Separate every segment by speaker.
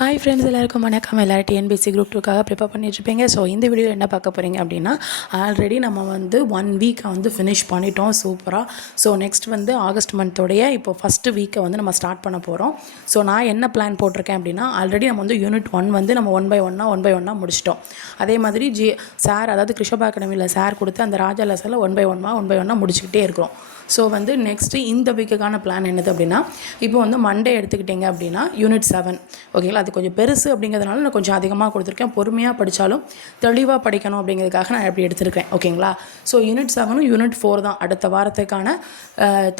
Speaker 1: Hi friends எல்லாருக்கும் வணக்கம். எல்லோரும் டிஎன்பிசி குரூப் டூக்காக ப்ரிப்பேர் பண்ணிட்டுருப்பீங்க ஸோ இந்த வீடியோ என்ன பார்க்க போகிறீங்க அப்படின்னா ஆல்ரெடி நம்ம வந்து ஒன் வீக்கை வந்து ஃபினிஷ் பண்ணிட்டோம். சூப்பராக ஸோ நெக்ஸ்ட் வந்து ஆகஸ்ட் மந்தோடைய இப்போ ஃபஸ்ட்டு வீக்கை வந்து நம்ம ஸ்டார்ட் பண்ண போகிறோம் ஸோ நான் என்ன பிளான் போட்டிருக்கேன் அப்படின்னா ஆல்ரெடி நம்ம வந்து யூனிட் ஒன் வந்து நம்ம ஒன் பை ஒன்னாக ஒன் பை ஒன்னாக முடிச்சிட்டோம். அதே மாதிரி ஜி சார் அதாவது கிருஷபா அகாடமியில் சார் கொடுத்து அந்த ராஜா லெசனில் ஒன் பை ஒன்னாக ஒன் பை ஒன்னாக முடிச்சுக்கிட்டே இருக்கிறோம். ஸோ வந்து நெக்ஸ்ட்டு இந்த வீக்குக்கான பிளான் என்னது அப்படின்னா இப்போ வந்து மண்டே எடுத்துக்கிட்டிங்க அப்படின்னா யூனிட் செவன் ஓகேங்களா அது கொஞ்சம் பெருசு அப்படிங்கிறதுனால நான் கொஞ்சம் அதிகமாக கொடுத்துருக்கேன். பொறுமையாக படித்தாலும் தெளிவாக படிக்கணும் அப்படிங்கிறதுக்காக நான் எப்படி எடுத்துருக்கேன் ஓகேங்களா ஸோ யூனிட் செவனும் யூனிட் ஃபோர் தான். அடுத்த வாரத்துக்கான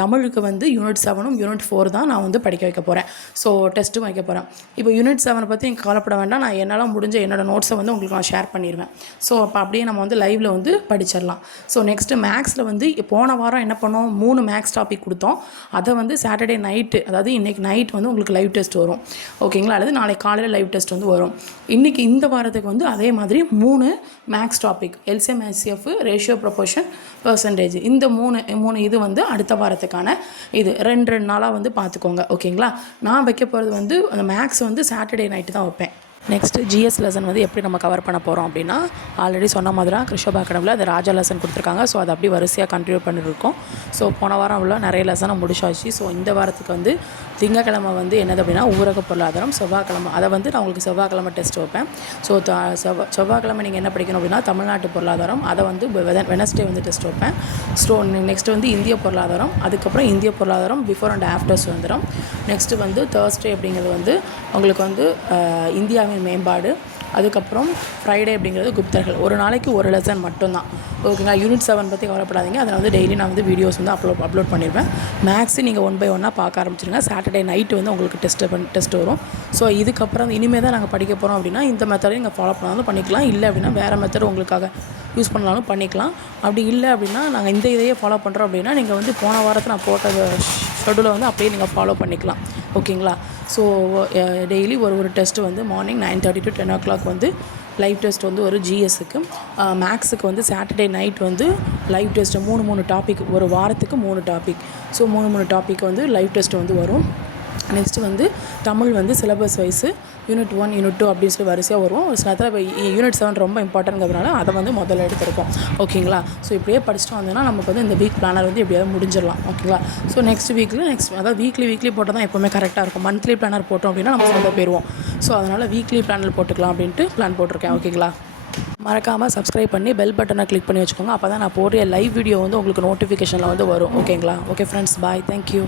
Speaker 1: தமிழுக்கு வந்து யூனிட் செவனும் யூனிட் ஃபோர் தான் நான் வந்து படிக்க வைக்க போகிறேன் ஸோ டெஸ்ட்டும் வைக்க போகிறேன் இப்போ யூனிட் செவனை பற்றி எனக்கு கவலைப்பட வேண்டாம். நான் என்னால் முடிஞ்ச என்னோடய நோட்ஸை வந்து உங்களுக்கு நான் ஷேர் பண்ணிடுவேன் ஸோ அப்போ அப்படியே நம்ம வந்து லைவில் வந்து படிச்சிடலாம். ஸோ நெக்ஸ்ட்டு மேக்ஸில் வந்து போன வாரம் என்ன பண்ணோம்? மூணு மேக்ஸ் டாபிக் கொடுத்தோம். அதை வந்து சாட்டர்டே நைட்டு அதாவது இன்றைக்கி நைட் வந்து உங்களுக்கு லைவ் டெஸ்ட் வரும். ஓகேங்களா அல்லது நாளைக்கு காலையில் லைவ் டெஸ்ட் வந்து வரும். இன்றைக்கி இந்த வாரத்துக்கு வந்து அதே மாதிரி மூணு maths topic LCM SCF ratio proportion percentage இந்த மூணு மூணு இது வந்து அடுத்த வாரத்துக்கான இது. ரெண்டு ரெண்டு நாளாக வந்து பார்த்துக்கோங்க. ஓகேங்களா நான் வைக்க போகிறது வந்து அந்த மேக்ஸ் வந்து சாட்டர்டே நைட்டு தான் வைப்பேன். நெக்ஸ்ட்டு ஜிஎஸ் லெசன் வந்து எப்படி நம்ம கவர் பண்ண போகிறோம் அப்படின்னா ஆல்ரெடி சொன்ன மாதிரி தான் கிருஷ்ணபா அகாடமியில் அது ராஜா லெசன் கொடுத்துருக்காங்க. ஸோ அதை அப்படியே வரிசையாக கண்டினியூ பண்ணிருக்கோம். ஸோ போன வாரம் உள்ள நிறைய லெசனை முடிச்சாச்சு. ஸோ இந்த வாரத்துக்கு வந்து திங்கக்கிழமை வந்து என்னது அப்படின்னா ஊரக பொருளாதாரம் செவ்வாய்க்கிழமை. அதை வந்து நான் உங்களுக்கு செவ்வாய்க்கிழமை டெஸ்ட் வைப்பேன். ஸோ செவ்வா செவ்வாய்க்கிழமை நீங்கள் என்ன படிக்கணும் அப்படின்னா தமிழ்நாட்டு பொருளாதாரம். அதை வந்து வெனஸ்டே வந்து டெஸ்ட் வைப்பேன். ஸோ நெக்ஸ்ட் வந்து இந்திய பொருளாதாரம். அதுக்கப்புறம் இந்திய பொருளாதாரம் பிஃபோர் அண்ட் ஆஃப்டர் சுதந்திரம். நெக்ஸ்ட்டு வந்து தேர்ஸ்டே அப்படிங்கிறது வந்து உங்களுக்கு வந்து இந்தியாவின் மேம்பாடு அதுக்கப்புறம் ஃப்ரைடே அப்படிங்கிறது குப்தர்கள். ஒரு நாளைக்கு ஒரு லெசன் மட்டும்தான். ஓகேங்களா யூனிட் செவன் பற்றி கவலைப்படாதீங்க. அதில் வந்து டெய்லி நான் வந்து வீடியோஸ் வந்து அப்லோட் அப்லோட் பண்ணிடுவேன் மேக்ஸு நீங்கள் ஒன் பை ஒன்னாக பார்க்க ஆரம்பிச்சிருங்க. சாட்டர்டே நைட்டு வந்து உங்களுக்கு டெஸ்ட் பண் டெஸ்ட் வரும். ஸோ இதுக்கப்புறம் இனிமேல் தான் நாங்கள் படிக்க போகிறோம் அப்படின்னா இந்த மெத்தடை நீங்கள் ஃபாலோ பண்ணாலும் பண்ணிக்கலாம். இல்லை அப்படின்னா வேறு மெத்தட் உங்களுக்காக யூஸ் பண்ணாலும் பண்ணிக்கலாம். அப்படி இல்லை அப்படின்னா நாங்கள் இந்த இதையே ஃபாலோ பண்ணுறோம் அப்படின்னா நீங்கள் வந்து போன வாரத்தில் நான் போட்ட ஷெடியூலை வந்து அப்படியே நீங்கள் ஃபாலோ பண்ணிக்கலாம். ஓகேங்களா ஸோ டெய்லி uh, ஒரு ஒரு டெஸ்ட்டு வந்து morning nine thirty to ten o'clock வந்து லைவ் டெஸ்ட் வந்து ஒரு ஜிஎஸ்க்கு மேக்ஸுக்கு uh, வந்து சாட்டர்டே நைட் வந்து லைவ் டெஸ்ட்டு மூணு மூணு டாபிக் ஒரு வாரத்துக்கு மூணு டாபிக் ஸோ மூணு மூணு டாபிக் வந்து லைவ் டெஸ்ட் வந்து வரும். நெக்ஸ்ட்டு வந்து தமிழ் வந்து syllabus wise unit one unit two அப்படின்னு சொல்லி வரிசையாக வரும். ஒரு சில நேரத்தில் இப்போ யூனிட் செவன் ரொம்ப இம்பார்ட்டன்ங்கிறதுனால அதை வந்து முதல்ல எடுத்திருக்கோம். ஓகேங்களா ஸோ இப்படியே படிச்சுட்டு வந்தோம்னா நமக்கு வந்து இந்த வீக் பிளானர் வந்து எப்படியாவது முடிஞ்சிடலாம். ஓகேங்களா ஸோ நெக்ஸ்ட் வீக்கில் நெக்ஸ்ட் அதாவது வீக்லி வீக்லி போட்டால் தான் எப்போவுமே கரெக்டாக இருக்கும். மந்த்லி பிளானர் போட்டோம் அப்படின்னா நம்ம சொந்த போயிடுவோம். ஸோ அதனால் வீக்லி பிளானர் போட்டுக்கலாம் அப்படின்ட்டு பிளான் போட்டிருக்கேன். ஓகேங்களா மறக்காமல் சப்ஸ்கிரைப் பண்ணி பெல் பட்டனை கிளிக் பண்ணி வச்சுக்கோங்க. அப்போ தான் நான் போடுற லைவ் வீடியோ வந்து உங்களுக்கு நோட்டிஃபிகேஷனில் வந்து வரும். ஓகேங்களா ஓகே ஃப்ரெண்ட்ஸ் பாய் தேங்க்யூ